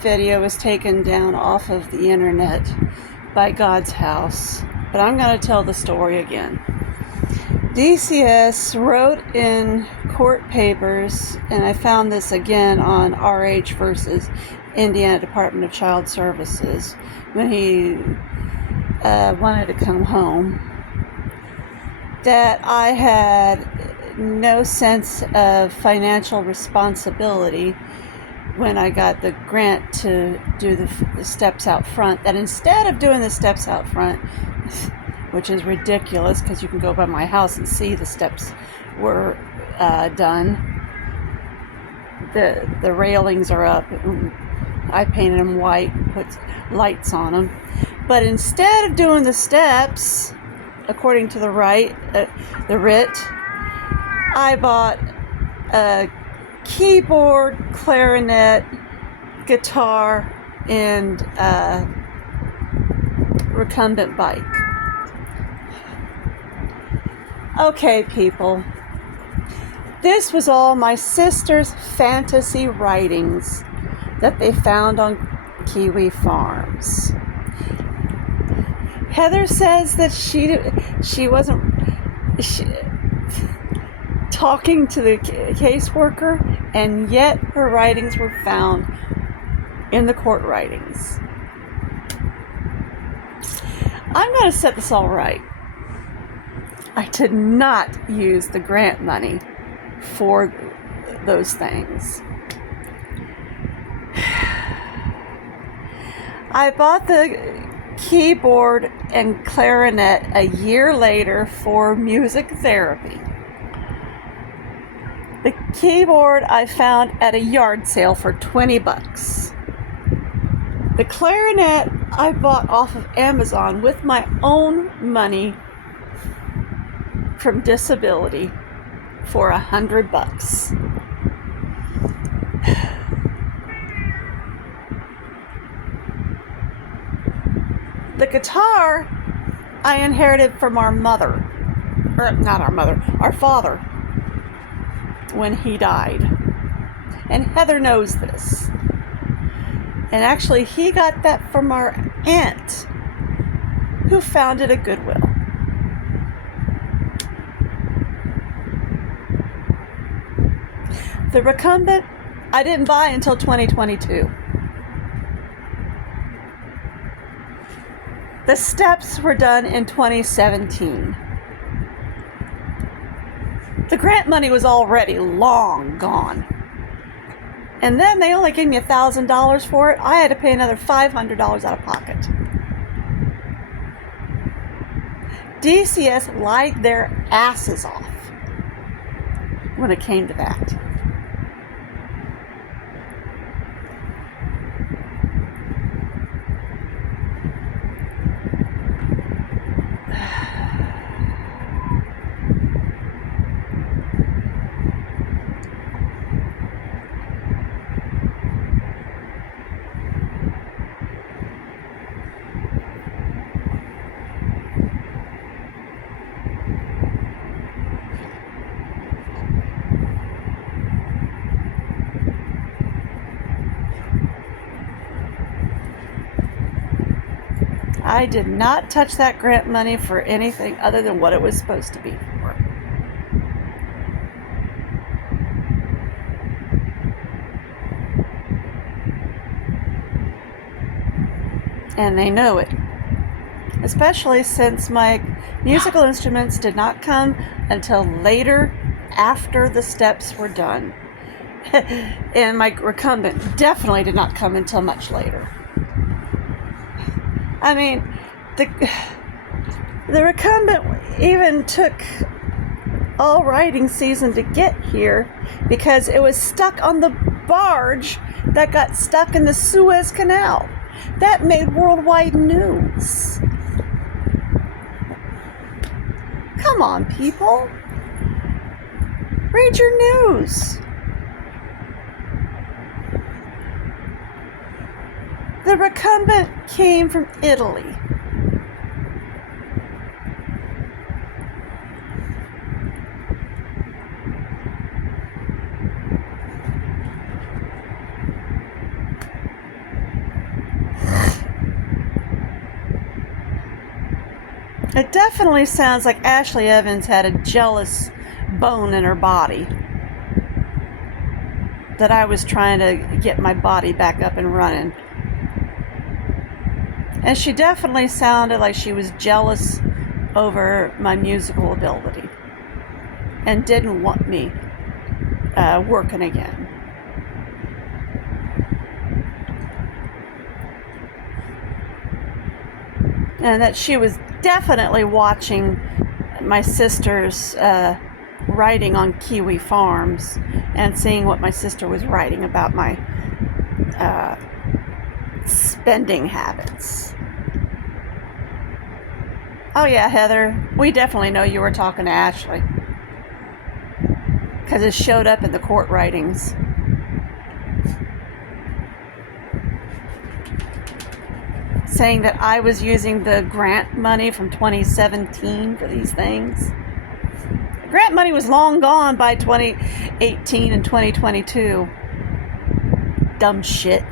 video was taken down off of the internet by God's house, but I'm going to tell the story again. DCS wrote in court papers, and I found this again on RH versus Indiana Department of Child Services, when he wanted to come home, that I had no sense of financial responsibility when I got the grant to do the steps out front, that instead of doing the steps out front, which is ridiculous because you can go by my house and see the steps were done, the railings are up, I painted them white, put lights on them, but instead of doing the steps according to the writ, I bought a keyboard, clarinet, guitar, and recumbent bike. Okay, people, this was all my sister's fantasy writings that they found on Kiwi Farms. Heather says that she wasn't talking to the caseworker, and yet her writings were found in the court writings. I'm going to set this all right. I did not use the grant money for those things. I bought the keyboard and clarinet a year later for music therapy. The keyboard I found at a yard sale for $20. The clarinet I bought off of Amazon with my own money from disability for $100. The guitar I inherited from our father when he died. And Heather knows this. And actually, he got that from our aunt, who founded a Goodwill. The recumbent I didn't buy until 2022. The steps were done in 2017. The grant money was already long gone. And then they only gave me $1,000 for it. I had to pay another $500 out of pocket. DCS lied their asses off when it came to that. I did not touch that grant money for anything other than what it was supposed to be for. And they know it. Especially since my musical instruments did not come until later, after the steps were done. And my recumbent definitely did not come until much later. I mean, the recumbent even took all writing season to get here because it was stuck on the barge that got stuck in the Suez Canal. That made worldwide news. Come on, people. Read your news. The recumbent came from Italy. It definitely sounds like Ashley Evans had a jealous bone in her body. That I was trying to get my body back up and running. And she definitely sounded like she was jealous over my musical ability. And didn't want me working again. And that she was definitely watching my sister's writing on Kiwi Farms and seeing what my sister was writing about my spending habits. Oh yeah, Heather, we definitely know you were talking to Ashley. Because it showed up in the court writings. Saying that I was using the grant money from 2017 for these things. Grant money was long gone by 2018 and 2022. Dumb shit.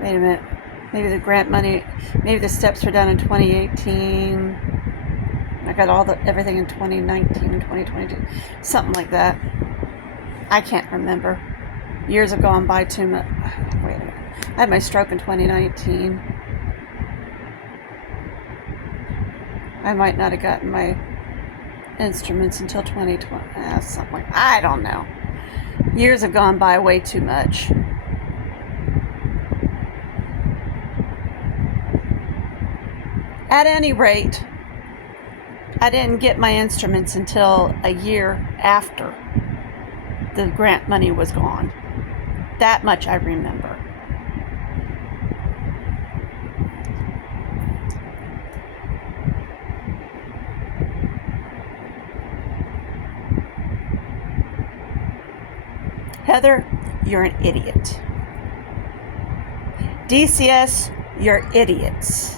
Wait a minute. Maybe the grant money, maybe the steps were done in 2018. I got everything in 2019 and 2022. Something like that. I can't remember. Years have gone by too much. Wait a minute. I had my stroke in 2019. I might not have gotten my instruments until 2020. Something like that. I don't know. Years have gone by way too much. At any rate, I didn't get my instruments until a year after the grant money was gone. That much I remember. Heather, you're an idiot. DCS, you're idiots.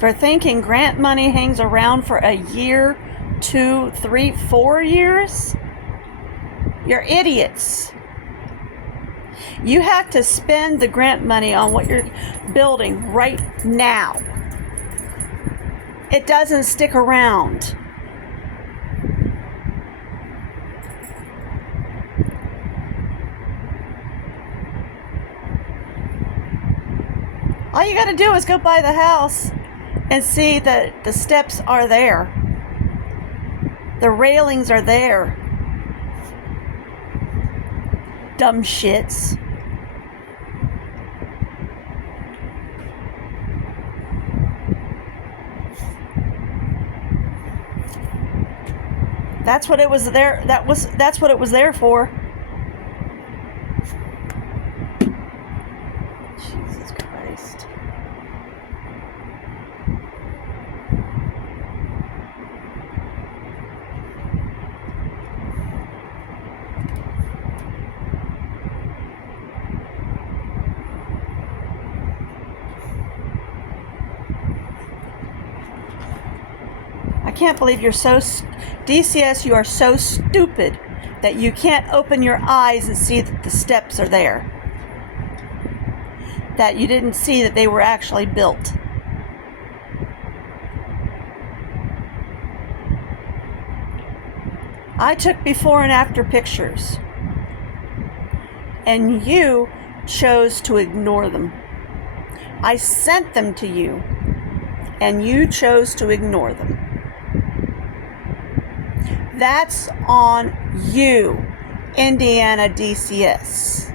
For thinking grant money hangs around for a year, 2, 3, 4 years? You're idiots. You have to spend the grant money on what you're building right now. It doesn't stick around. All you got to do is go by the house and see that the steps are there. The railings are there. Dumb shits. That's what it was there. That's what it was there for. Jesus Christ. I can't believe you're so DCS, you are so stupid that you can't open your eyes and see that the steps are there. That you didn't see that they were actually built. I took before and after pictures, and you chose to ignore them. I sent them to you, and you chose to ignore them. That's on you, Indiana DCS.